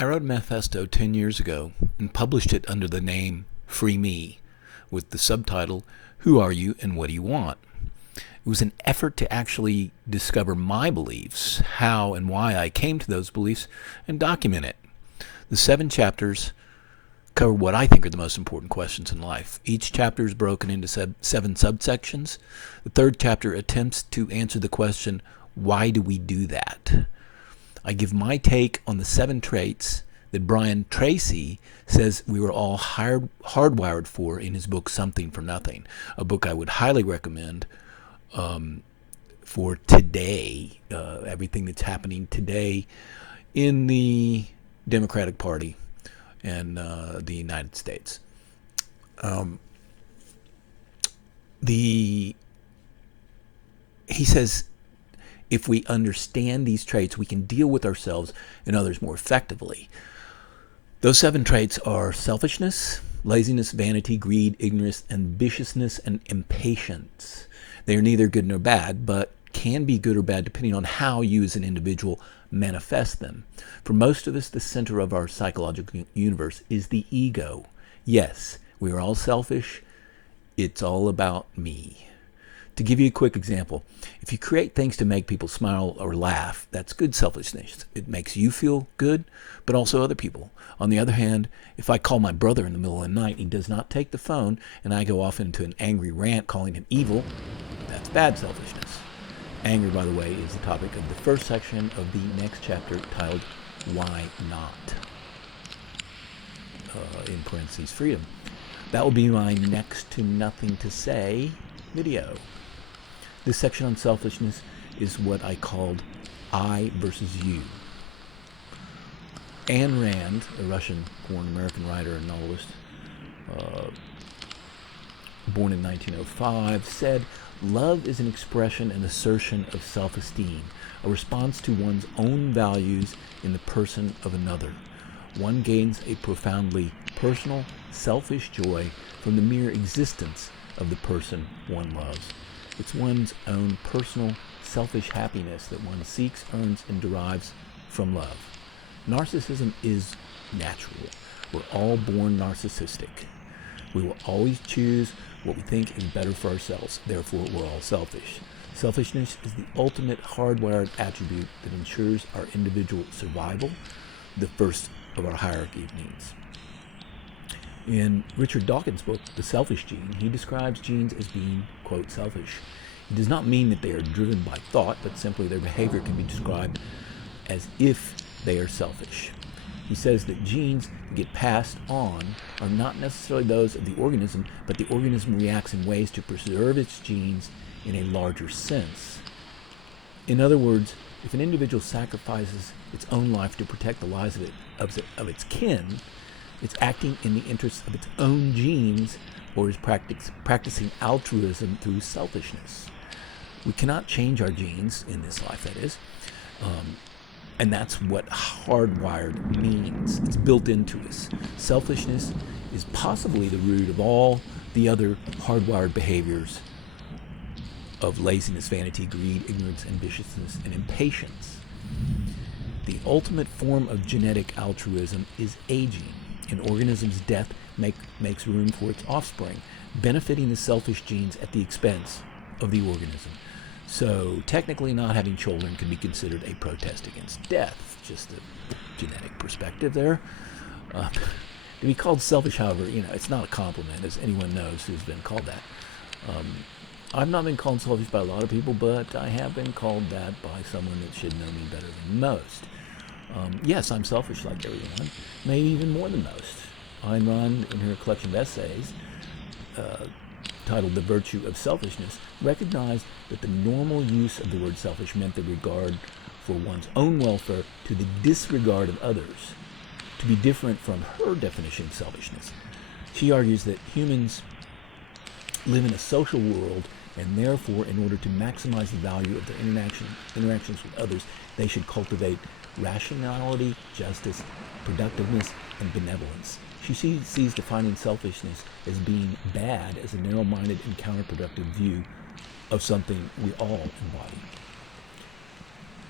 I wrote a manifesto 10 years ago and published it under the name Free Me with the subtitle, Who Are You and What Do You Want? It was an effort to actually discover my beliefs, how and why I came to those beliefs, and document it. The 7 chapters cover what I think are the most important questions in life. Each chapter is broken into 7 subsections. The 3rd chapter attempts to answer the question, why do we do that? I give my take on the 7 traits that Brian Tracy says we were all hardwired for in his book Something for Nothing, a book I would highly recommend for today, everything that's happening today in the Democratic Party and the United States. He says if we understand these traits, we can deal with ourselves and others more effectively. Those 7 traits are selfishness, laziness, vanity, greed, ignorance, ambitiousness, and impatience. They are neither good nor bad, but can be good or bad depending on how you as an individual manifest them. For most of us, the center of our psychological universe is the ego. Yes, we are all selfish. It's all about me. To give you a quick example, if you create things to make people smile or laugh, that's good selfishness. It makes you feel good, but also other people. On the other hand, if I call my brother in the middle of the night and he does not take the phone, and I go off into an angry rant calling him evil, that's bad selfishness. Anger, by the way, is the topic of the first section of the next chapter titled, Why Not? In parentheses, freedom. That will be my next to nothing to say video. This section on selfishness is what I called I versus you. Ayn Rand, a Russian-born American writer and novelist, born in 1905, said, "Love is an expression and assertion of self-esteem, a response to one's own values in the person of another. One gains a profoundly personal, selfish joy from the mere existence of the person one loves. It's one's own personal, selfish happiness that one seeks, earns, and derives from love. Narcissism is natural. We're all born narcissistic. We will always choose what we think is better for ourselves. Therefore, we're all selfish. Selfishness is the ultimate hardwired attribute that ensures our individual survival, the first of our hierarchy of needs." In Richard Dawkins' book, The Selfish Gene, he describes genes as being, quote, selfish. It does not mean that they are driven by thought, but simply their behavior can be described as if they are selfish. He says that genes that get passed on are not necessarily those of the organism, but the organism reacts in ways to preserve its genes in a larger sense. In other words, if an individual sacrifices its own life to protect the lives of its kin, it's acting in the interests of its own genes, or is practicing altruism through selfishness. We cannot change our genes in this life, that is. And that's what hardwired means. It's built into us. Selfishness is possibly the root of all the other hardwired behaviors of laziness, vanity, greed, ignorance, ambitiousness, and impatience. The ultimate form of genetic altruism is aging. An organism's death makes room for its offspring, benefiting the selfish genes at the expense of the organism. So technically not having children can be considered a protest against death. Just a genetic perspective there. To be called selfish, however, it's not a compliment, as anyone knows who's been called that. I've not been called selfish by a lot of people, but I have been called that by someone that should know me better than most. Yes, I'm selfish like everyone, maybe even more than most. Ayn Rand, in her collection of essays, titled The Virtue of Selfishness, recognized that the normal use of the word selfish meant the regard for one's own welfare to the disregard of others, to be different from her definition of selfishness. She argues that humans live in a social world, and therefore, in order to maximize the value of their interactions with others, they should cultivate rationality, justice, productiveness, and benevolence. She sees defining selfishness as being bad as a narrow-minded and counterproductive view of something we all embody.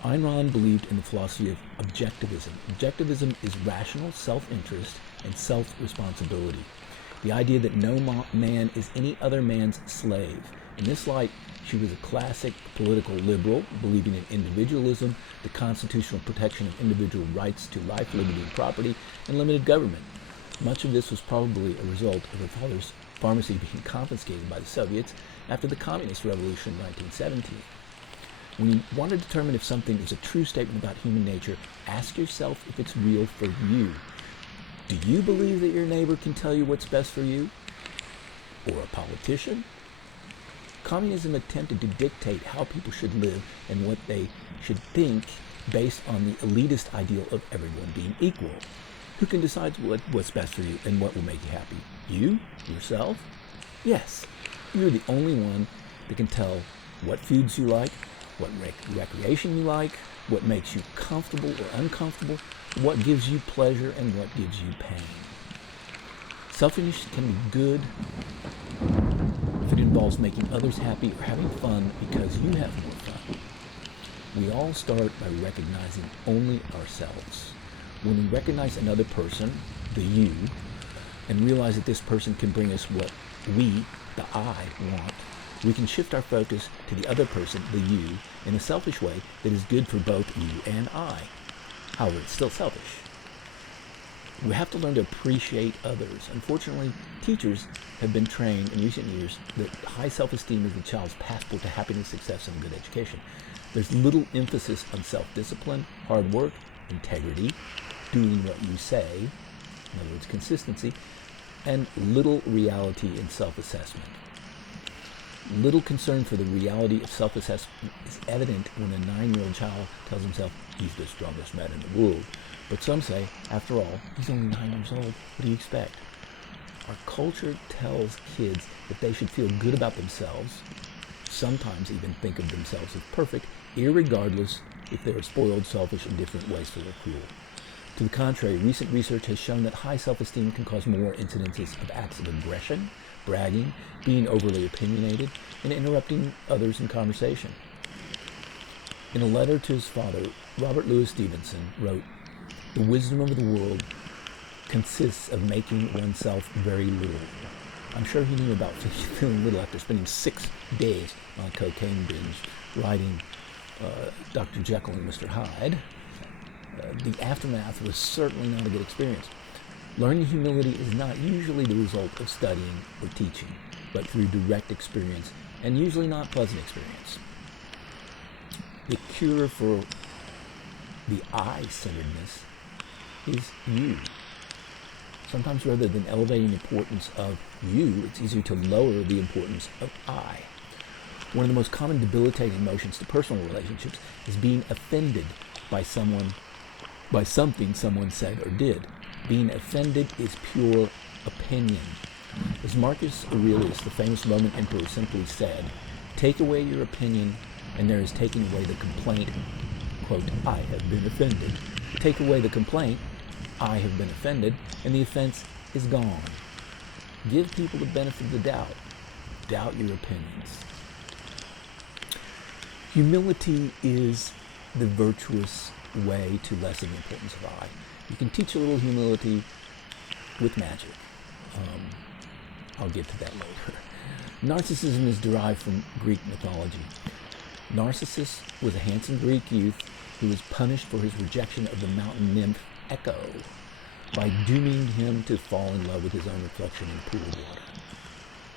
Ayn Rand believed in the philosophy of objectivism. Objectivism is rational self-interest and self-responsibility. The idea that no man is any other man's slave. In this light, she was a classic political liberal, believing in individualism, the constitutional protection of individual rights to life, liberty, and property, and limited government. Much of this was probably a result of her father's pharmacy being confiscated by the Soviets after the Communist Revolution in 1917. When you want to determine if something is a true statement about human nature, ask yourself if it's real for you. Do you believe that your neighbor can tell you what's best for you? Or a politician? Communism attempted to dictate how people should live and what they should think based on the elitist ideal of everyone being equal. Who can decide what's best for you and what will make you happy? You? Yourself? Yes. You're the only one that can tell what foods you like, what recreation you like, what makes you comfortable or uncomfortable, what gives you pleasure and what gives you pain. Selfishness can be good if it involves making others happy or having fun because you have more fun. We all start by recognizing only ourselves. When we recognize another person, the you, and realize that this person can bring us what we, the I, want, we can shift our focus to the other person, the you, in a selfish way that is good for both you and I. However, it's still selfish. We have to learn to appreciate others. Unfortunately, teachers have been trained in recent years that high self-esteem is the child's passport to happiness, success, and good education. There's little emphasis on self-discipline, hard work, integrity, doing what you say, in other words, consistency, and little reality in self-assessment. Little concern for the reality of self-assessment is evident when a 9-year-old child tells himself he's the strongest man in the world. But some say, after all, he's only 9 years old. What do you expect? Our culture tells kids that they should feel good about themselves, sometimes even think of themselves as perfect, irregardless if they are spoiled, selfish, indifferent, wasteful, or cruel. To the contrary, recent research has shown that high self-esteem can cause more incidences of acts of aggression, bragging, being overly opinionated, and interrupting others in conversation. In a letter to his father, Robert Louis Stevenson wrote, "The wisdom of the world consists of making oneself very little." I'm sure he knew about feeling little after spending 6 days on a cocaine binge writing Dr. Jekyll and Mr. Hyde. The aftermath was certainly not a good experience. Learning humility is not usually the result of studying or teaching, but through direct experience, and usually not pleasant experience. The cure for the I-centeredness is you. Sometimes rather than elevating the importance of you, it's easier to lower the importance of I. One of the most common debilitating emotions to personal relationships is being offended by something someone said or did. Being offended is pure opinion. As Marcus Aurelius, the famous Roman emperor, simply said, "Take away your opinion, and there is taken away the complaint, quote, I have been offended. Take away the complaint, I have been offended, and the offense is gone." Give people the benefit of the doubt. Doubt your opinions. Humility is the virtuous way to lessen the importance of I. You can teach a little humility with magic. I'll get to that later. Narcissism is derived from Greek mythology. Narcissus was a handsome Greek youth who was punished for his rejection of the mountain nymph Echo by dooming him to fall in love with his own reflection in a pool of water.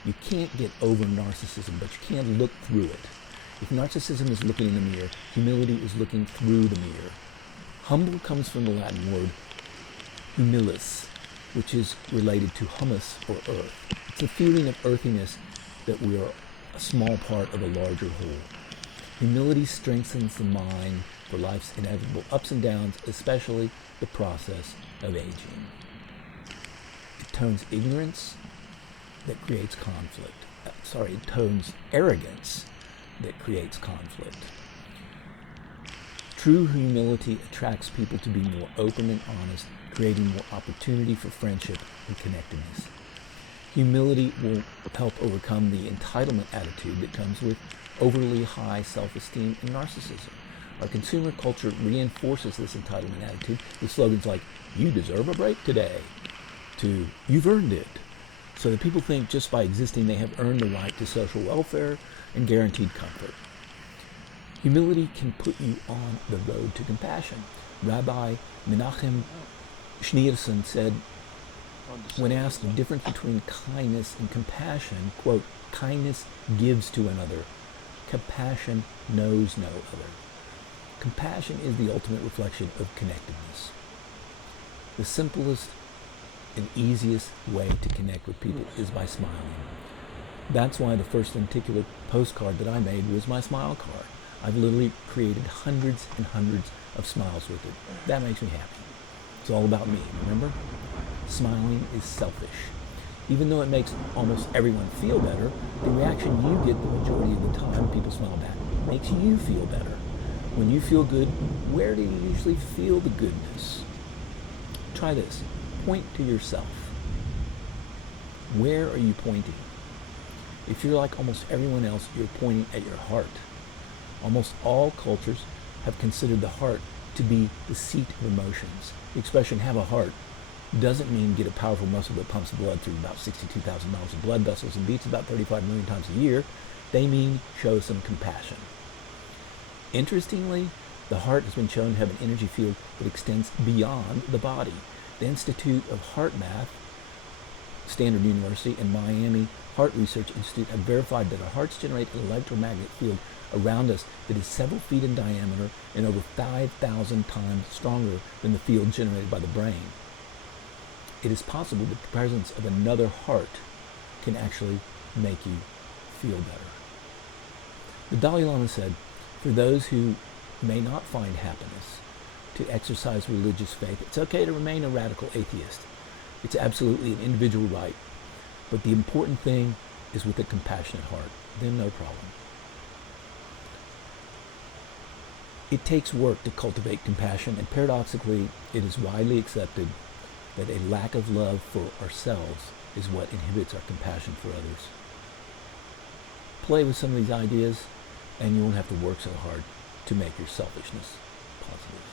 You can't get over narcissism, but you can look through it. If narcissism is looking in the mirror, humility is looking through the mirror. Humble comes from the Latin word humilis, which is related to humus or earth. It's a feeling of earthiness that we are a small part of a larger whole. Humility strengthens the mind for life's inevitable ups and downs, especially the process of aging. It tones ignorance that creates conflict. It tones arrogance that creates conflict. True humility attracts people to be more open and honest, creating more opportunity for friendship and connectedness. Humility will help overcome the entitlement attitude that comes with overly high self-esteem and narcissism. Our consumer culture reinforces this entitlement attitude with slogans like, "You deserve a break today," to "You've earned it," so that people think just by existing they have earned the right to social welfare and guaranteed comfort. Humility can put you on the road to compassion. Rabbi Menachem Schneerson said, when asked the difference between kindness and compassion, quote, "Kindness gives to another. Compassion knows no other." Compassion is the ultimate reflection of connectedness. The simplest and easiest way to connect with people is by smiling. That's why the first lenticular postcard that I made was my smile card. I've literally created hundreds and hundreds of smiles with it. That makes me happy. It's all about me, remember? Smiling is selfish. Even though it makes almost everyone feel better, the reaction you get the majority of the time, people smile back, makes you feel better. When you feel good, where do you usually feel the goodness? Try this. Point to yourself. Where are you pointing? If you're like almost everyone else, you're pointing at your heart. Almost all cultures have considered the heart to be the seat of emotions. The expression "have a heart" doesn't mean get a powerful muscle that pumps blood through about 62,000 miles of blood vessels and beats about 35 million times a year. They mean show some compassion. Interestingly, the heart has been shown to have an energy field that extends beyond the body. The Institute of Heart Math, Stanford University, and Miami Heart Research Institute have verified that our hearts generate an electromagnetic field around us that is several feet in diameter and over 5,000 times stronger than the field generated by the brain. It is possible that the presence of another heart can actually make you feel better. The Dalai Lama said, for those who may not find happiness to exercise religious faith, it's okay to remain a radical atheist. It's absolutely an individual right. But the important thing is with a compassionate heart. Then no problem. It takes work to cultivate compassion, and paradoxically, it is widely accepted that a lack of love for ourselves is what inhibits our compassion for others. Play with some of these ideas, and you won't have to work so hard to make your selfishness positive.